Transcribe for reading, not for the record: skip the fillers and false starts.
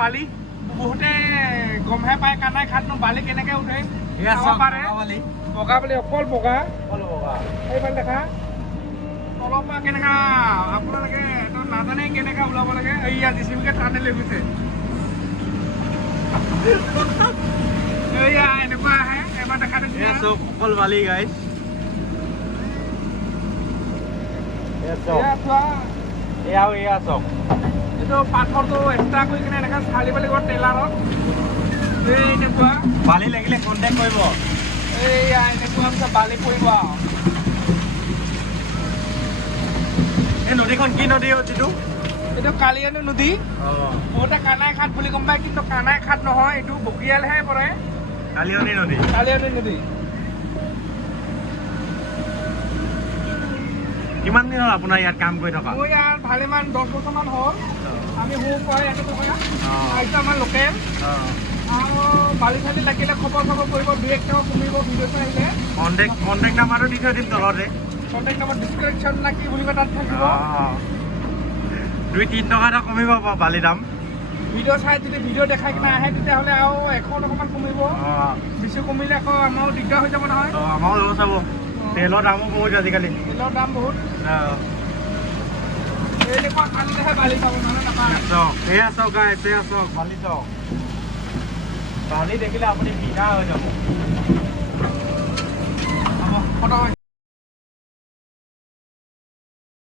বালি বহুতে গমহে পায় কানাই খাটনো বালি কেনেকৈ উঠে চাব পাৰে বগা বালি অকল বগা সেইফালে দেখা তলৰ পৰা কেনেকৈ আপোনালোকে নাজানে কেনেকৈ ওলাব লাগে এইয়া জিচিবিকে টানি লৈ গৈছে এইয়া এনেকুৱা আহে এবাৰ দেখা দিছে অকল বালি গাইছ এয়া চক এইটো পাথৰটো এক্সট্ৰা কৰি কিনে এনেকৈ ঢালিব লাগিব টেইলাৰত এই এনেকুৱা বালি লাগিলে কণ্টেক্ট কৰিব এইয়া এনেকুৱা পিছত বালি পৰিব আৰু এই নদীখন কি নদী যিটো এইটো কালিয়ানী নদী বহুতে কানাই ঘাট বুলি গম পায় কিন্তু কানাই ঘাট নহয় এইটো বকিয়ালহে পৰে কালিয়নী নদী নদী কিমান দিন হ'ল আপোনাৰ ইয়াত কাম কৰি থকা মোৰ ইয়াত ভালেমান 10 বছৰমান হ'ল আমি সৰু পৰা ইয়াতে থকা এইটো আমাৰ লোকেল আৰু বালি চালি লাগিলে খবৰ কৰিব 2-1 কমিব ভিডিঅ'টো আহিলে কণ্টেক্ট নাম্বাৰটো দি থৈ দিম তলতে কণ্টেক্ট নম্বৰ ডিছক্ৰিপশ্যন না কি বুলি তাত থাকিব 2-3 টকা এটা কমিব বালি দাম ভিডিঅ' চাই যদি ভিডিঅ' দেখাই কিনে আহে তেতিয়াহ'লে আৰু 100 টকামান কমিব বেছি কমিলে আকৌ আমাৰো দিগদাৰ হৈ যাব নহয় আমাৰো ল'ব চাব তেলৰ দামো বহুত আজিকালি তেলৰ দাম বহুত এনেকুৱা কালিলেহে বালি পাব নহ'লে নাপায় এয়া চাওক গাইছ এয়া চাওক বালি চাওক বালি দেখিলে আপুনি বিঘা হৈ যাব হ'ব